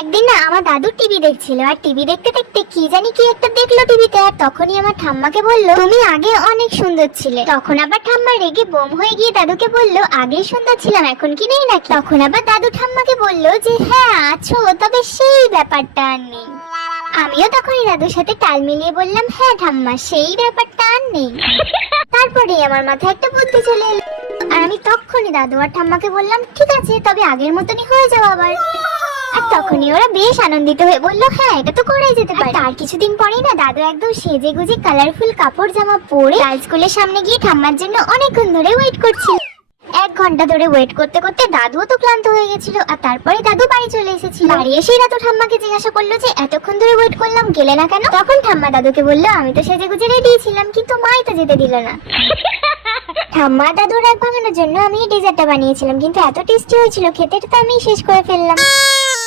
একদিন না আমার দাদু টিভি দেখছিল, আর টিভি দেখতে দেখতে কি জানি কি একটা দেখলো টিভিতে, আর তখনই আমার ঠাম্মাকে বলল, তুমি আগে অনেক সুন্দর ছিলে। তখন আবার ঠাম্মা রেগে বোম হয়ে গিয়ে দাদুকে বলল, আগেই সুন্দর ছিলাম, এখন কি নেই নাকি? তখন আবার দাদু ঠাম্মাকে বলল যে হ্যাঁ আছো, তবে সেই ব্যাপারটা আর নেই। আমিও তখনই দাদুর সাথে তাল মিলিয়ে বললাম, হ্যাঁ ঠাম্মা, সেই ব্যাপারটা আর নেই। তারপরেই আমার মাথায় একটা বুদ্ধি চলে এলো, আর আমি তখনই দাদু আর ঠাম্মাকে বললাম, ঠিক আছে, তবে আগের মতনই হয়ে যাও আবার। আর তখনই ওরা বেশ আনন্দিত হয়ে বলল, হ্যাঁ এটা তো করাই যেতে পারে। তার কিছুদিন পরেই না দাদু একদম সেজে গুজে কালারফুল কাপড় জামা পরে গার্লস স্কুলের সামনে গিয়ে ঠাম্মার জন্য অনেকক্ষণ ধরে ওয়েট করছিল। 1 ঘন্টা ধরে ওয়েট করতে করতে দাদুও তো ক্লান্ত হয়ে গেছিল, আর তারপরে দাদু বাড়ি চলে এসেছিল। বাড়ি এসেই দাদু ঠাম্মাকে জিজ্ঞাসা করলো যে এতক্ষণ ধরে ওয়েট করলাম, গেলে না কেন? তখন ঠাম্মা দাদুকে বললো, আমি তো সেজে গুজে রেডি ছিলাম, কিন্তু মাই তো যেতে দিল না। ঠাম্মা দাদুর রাগ ভাঙানোর জন্য আমি ডেজার্টটা বানিয়েছিলাম, কিন্তু এত টেস্টি হয়েছিল, খেতে তো আমি শেষ করে ফেললাম।